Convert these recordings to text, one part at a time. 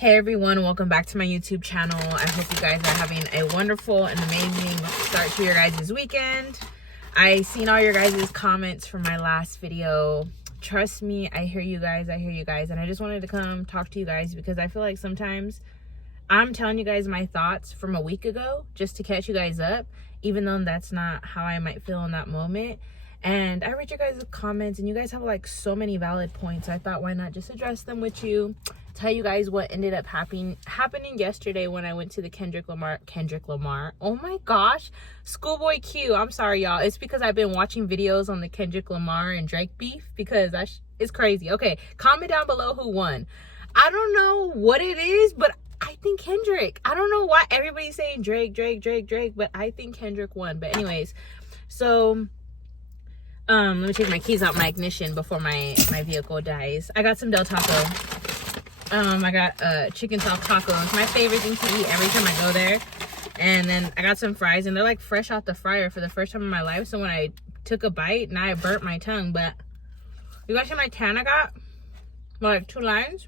Hey everyone, welcome back to my YouTube channel. I hope you guys are having a wonderful and amazing start to your guys' weekend. I seen all your guys' comments from my last video. Trust me, I hear you guys, and I just wanted to come talk to you guys because I feel like sometimes I'm telling you guys my thoughts from a week ago just to catch you guys up, even though that's not how I might feel in that moment. And I read your guys' comments and you guys have like so many valid points. I thought, why not just address them with you, tell you guys what ended up happening yesterday when I went to the Kendrick Lamar, oh my gosh, Schoolboy Q. I'm sorry y'all, it's because I've been watching videos on the Kendrick Lamar and Drake beef because it's crazy. Okay, comment down below who won. I don't know what it is, but I think Kendrick. I don't know why everybody's saying Drake, but I think Kendrick won. But anyways, so let me take my keys out my ignition before my vehicle dies. I got some Del Taco. I got chicken soft tacos, my favorite thing to eat every time I go there. And then I got some fries, and they're like fresh out the fryer for the first time in my life. So when I took a bite, now I burnt my tongue. But you guys see my tan I got? Like 2 lines.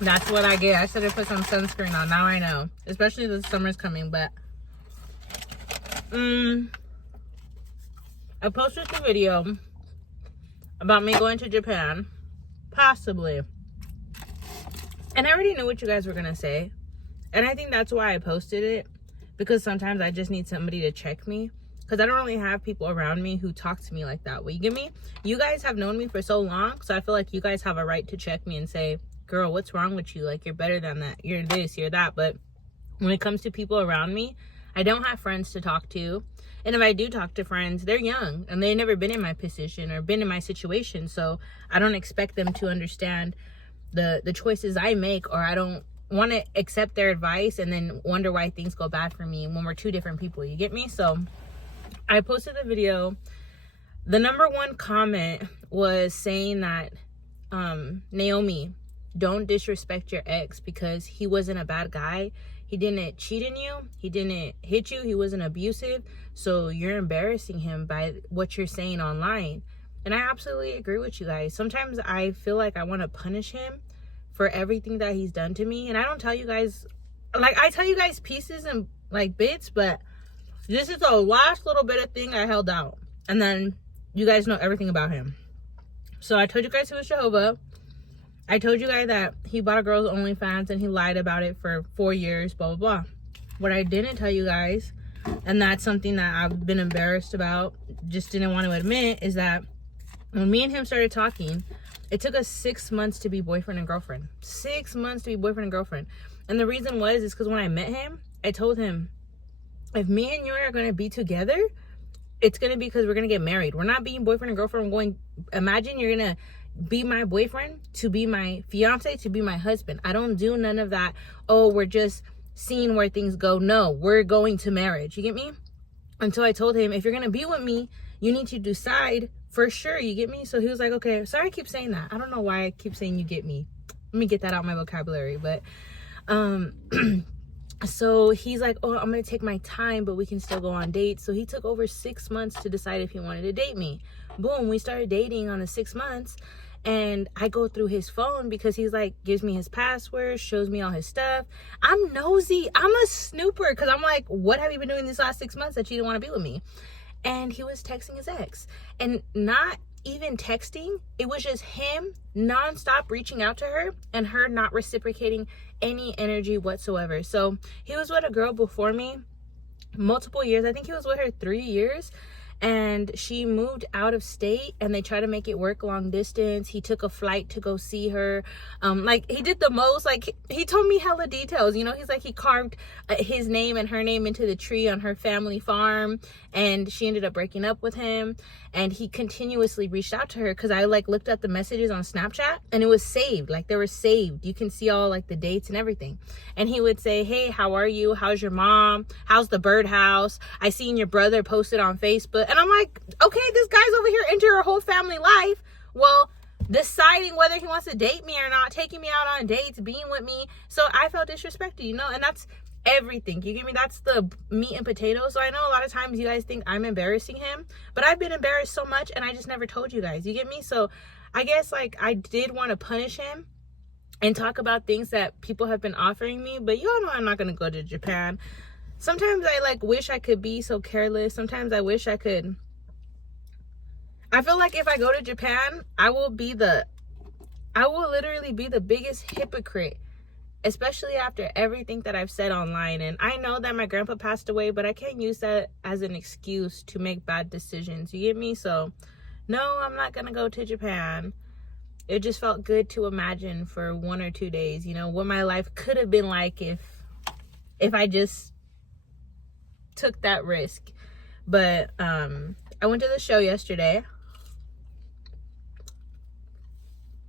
That's what I get. I should have put some sunscreen on. Now I know. Especially the summer's coming, but I posted the video about me going to Japan, possibly. And I already knew what you guys were going to say. And I think that's why I posted it. Because sometimes I just need somebody to check me. Because I don't really have people around me who talk to me like that. Well, you get me? You guys have known me for so long. So I feel like you guys have a right to check me and say, girl, what's wrong with you? Like, you're better than that. You're this, you're that. But when it comes to people around me, I don't have friends to talk to. And if I do talk to friends, they're young and they've never been in my position or been in my situation. So I don't expect them to understand the choices I make, or I don't want to accept their advice and then wonder why things go bad for me when we're 2 different people. You get me? So I posted the video. The #1 comment was saying that, Naomi, don't disrespect your ex because he wasn't a bad guy. He didn't cheat on you. He didn't hit you. He wasn't abusive. So you're embarrassing him by what you're saying online. And I absolutely agree with you guys. Sometimes I feel like I want to punish him for everything that he's done to me. And I don't tell you guys, like, I tell you guys pieces and like bits, but this is the last little bit of thing I held out. And then you guys know everything about him. So I told you guys he was Jehovah. I told you guys that he bought a girl's OnlyFans and he lied about it for 4 years, blah, blah, blah. What I didn't tell you guys, and that's something that I've been embarrassed about, just didn't want to admit, is that when me and him started talking, it took us 6 months to be boyfriend and girlfriend. 6 months to be boyfriend and girlfriend. And the reason is because when I met him, I told him, if me and you are going to be together, it's going to be because we're going to get married. We're not being boyfriend and girlfriend. Imagine you're going to be my boyfriend to be my fiance to be my husband. I don't do none of that. Oh, we're just seeing where things go. No, we're going to marriage. You get me? Until I told him, if you're gonna be with me, you need to decide for sure. You get me? So he was like, okay. Sorry I keep saying that. I don't know why I keep saying you get me. Let me get that out of my vocabulary. But so he's like, oh, I'm gonna take my time, but we can still go on dates. So he took over 6 months to decide if he wanted to date me. Boom, we started dating on the 6 months. And I go through his phone because he's like, gives me his password, shows me all his stuff. I'm nosy. I'm a snooper because I'm like, what have you been doing these last 6 months that you didn't want to be with me? And he was texting his ex. And not even texting. It was just him nonstop reaching out to her and her not reciprocating any energy whatsoever. So he was with a girl before me multiple years. I think he was with her 3 years. And she moved out of state and they tried to make it work long distance. He took a flight to go see her. Like, he did the most. Like, he told me hella details. You know, he's like, he carved his name and her name into the tree on her family farm. And she ended up breaking up with him. And he continuously reached out to her because I like looked at the messages on Snapchat and it was saved. Like, they were saved. You can see all like the dates and everything. And he would say, hey, how are you? How's your mom? How's the birdhouse? I seen your brother posted on Facebook. And I'm like, okay, this guy's over here into her whole family life. Well, deciding whether he wants to date me or not, taking me out on dates, being with me. So I felt disrespected, you know, and that's everything. You get me? That's the meat and potatoes. So I know a lot of times you guys think I'm embarrassing him, but I've been embarrassed so much and I just never told you guys. You get me? So I guess like I did want to punish him and talk about things that people have been offering me. But y'all know I'm not gonna go to Japan. Sometimes I like wish I could be so careless. Sometimes I wish I could. I feel like if I go to Japan, I will literally be the biggest hypocrite, especially after everything that I've said online. And I know that my grandpa passed away, but I can't use that as an excuse to make bad decisions. You get me? So no, I'm not gonna go to Japan. It just felt good to imagine for 1 or 2 days, you know, what my life could have been like if I just took that risk. But I went to the show yesterday.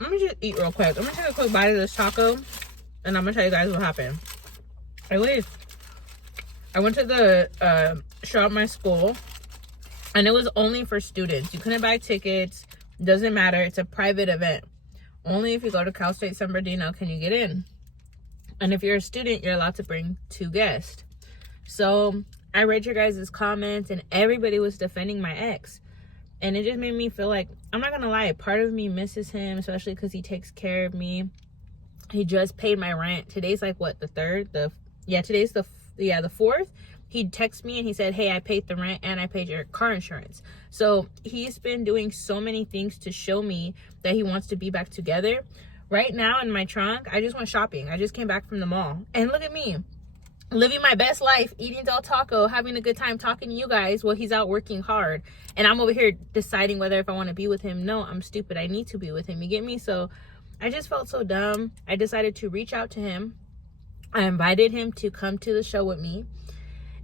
Let me just eat real quick. I'm gonna take a quick bite of this taco, and I'm gonna tell you guys what happened. Anyways, I went to the show at my school, and it was only for students. You couldn't buy tickets. Doesn't matter. It's a private event. Only if you go to Cal State San Bernardino can you get in. And if you're a student, you're allowed to bring 2 guests. So I read your guys' comments, and everybody was defending my ex. And it just made me feel like, I'm not gonna lie, part of me misses him, especially because he takes care of me. He just paid my rent. Today's like what, the 3rd? Today's the 4th. He texted me and he said, hey, I paid the rent and I paid your car insurance. So he's been doing so many things to show me that he wants to be back together. Right now in my trunk, I just went shopping. I just came back from the mall. And look at me, living my best life, eating Del Taco, having a good time talking to you guys while he's out working hard. And I'm over here deciding whether if I want to be with him. No, I'm stupid. I need to be with him. You get me? So I just felt so dumb. I decided to reach out to him. I invited him to come to the show with me.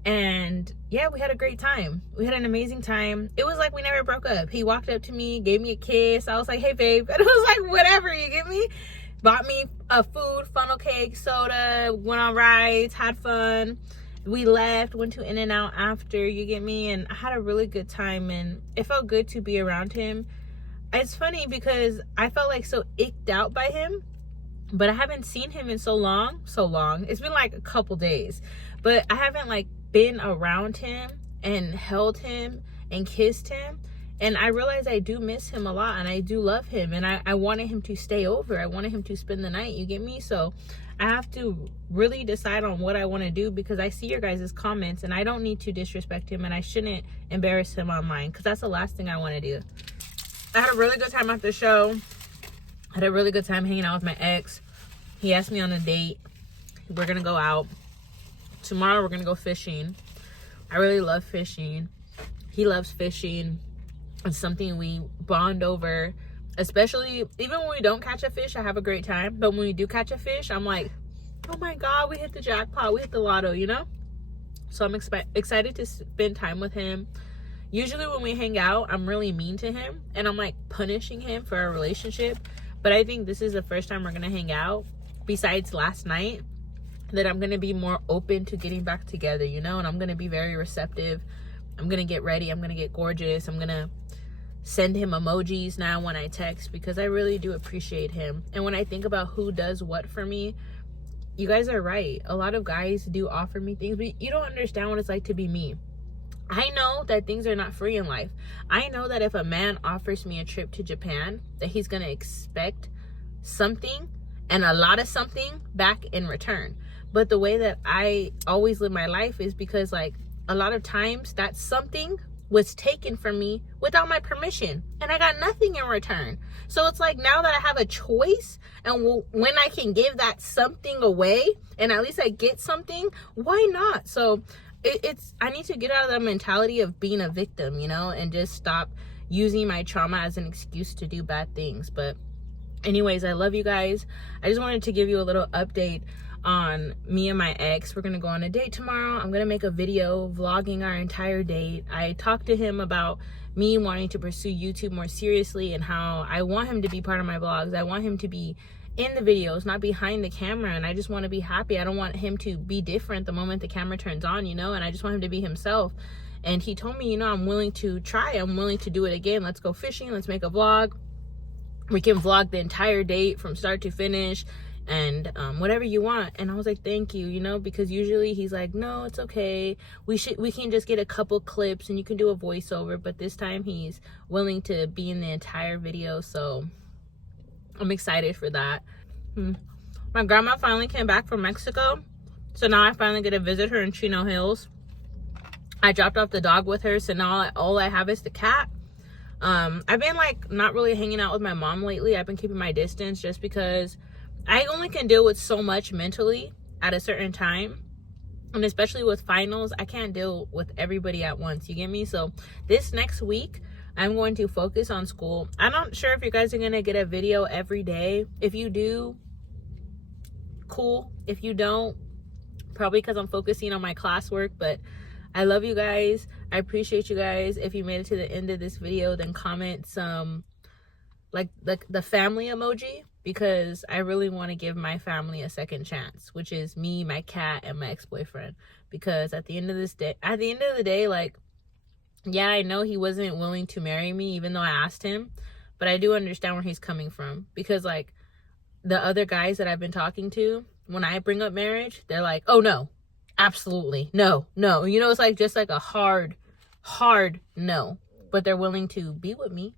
And yeah, we had a great time. We had an amazing time. It was like we never broke up. He walked up to me, gave me a kiss. I was like, hey, babe. And it was like, whatever, you get me? Bought me a food, funnel cake, soda, went on rides, had fun. We left, went to In-N-Out after, you get me? And I had a really good time, and it felt good to be around him. It's funny because I felt like so icked out by him, but I haven't seen him in so long. It's been like a couple days, but I haven't like been around him and held him and kissed him. And I realized I do miss him a lot, and I do love him, and I wanted him to stay over. I wanted him to spend the night, you get me? So I have to really decide on what I want to do, because I see your guys' comments, and I don't need to disrespect him, and I shouldn't embarrass him online, because that's the last thing I want to do. I had a really good time at the show. I had a really good time hanging out with my ex. He asked me on a date. We're going to go out. Tomorrow we're going to go fishing. I really love fishing. He loves fishing. It's something we bond over, especially even when we don't catch a fish. I have a great time, but when we do catch a fish, I'm like, oh my god, we hit the jackpot, we hit the lotto, you know? So I'm excited to spend time with him. Usually when we hang out, I'm really mean to him, and I'm like punishing him for our relationship. But I think this is the first time we're gonna hang out, besides last night, that I'm gonna be more open to getting back together, you know? And I'm gonna be very receptive. I'm gonna get ready, I'm gonna get gorgeous, I'm gonna send him emojis now when I text, because I really do appreciate him. And when I think about who does what for me, you guys are right. A lot of guys do offer me things, but you don't understand what it's like to be me. I know that things are not free in life. I know that if a man offers me a trip to Japan, that he's gonna expect something, and a lot of something back in return. But the way that I always live my life is because, like, a lot of times that something was taken from me without my permission, and I got nothing in return. So it's like, now that I have a choice, and when I can give that something away, and at least I get something, why not? So I need to get out of that mentality of being a victim, you know, and just stop using my trauma as an excuse to do bad things. But anyways, I love you guys. I just wanted to give you a little update on me and my ex. We're gonna go on a date tomorrow. I'm gonna make a video vlogging our entire date. I talked to him about me wanting to pursue YouTube more seriously, and how I want him to be part of my vlogs. I want him to be in the videos, not behind the camera, and I just want to be happy. I don't want him to be different the moment the camera turns on, you know, and I just want him to be himself. And he told me, you know, I'm willing to try, I'm willing to do it again. Let's go fishing, let's make a vlog. We can vlog the entire date from start to finish, and whatever you want. And I was like, thank you, you know, because usually he's like, no, it's okay, we can just get a couple clips and you can do a voiceover. But this time he's willing to be in the entire video, so I'm excited for that. My grandma finally came back from Mexico, so now I finally get to visit her in Chino Hills. I dropped off the dog with her, so now all I have is the cat. I've been like not really hanging out with my mom lately. I've been keeping my distance just because I only can deal with so much mentally at a certain time, and especially with finals, I can't deal with everybody at once, you get me? So this next week I'm going to focus on school. I'm not sure if you guys are gonna get a video every day. If you do, cool. If you don't, probably because I'm focusing on my classwork. But I love you guys. I appreciate you guys. If you made it to the end of this video, then comment some like the family emoji, because I really want to give my family a second chance, which is me, my cat, and my ex-boyfriend. Because at the end of the day, like, yeah, I know he wasn't willing to marry me even though I asked him, but I do understand where he's coming from. Because like the other guys that I've been talking to, when I bring up marriage, they're like, oh no, absolutely no. You know, it's like just like a hard no, but they're willing to be with me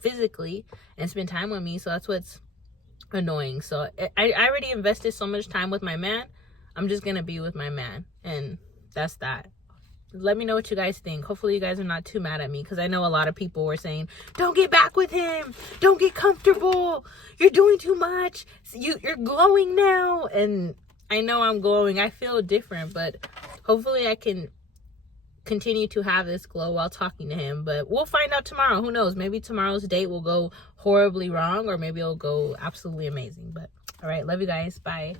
physically and spend time with me. So that's what's annoying. So I already invested so much time with my man. I'm just gonna be with my man, and that's that. Let me know what you guys think. Hopefully you guys are not too mad at me, because I know a lot of people were saying, don't get back with him, don't get comfortable, you're doing too much, you're glowing now. And I know I'm glowing, I feel different, but hopefully I can continue to have this glow while talking to him. But we'll find out tomorrow. Who knows, maybe tomorrow's date will go horribly wrong, or maybe it'll go absolutely amazing. But all right, love you guys, bye.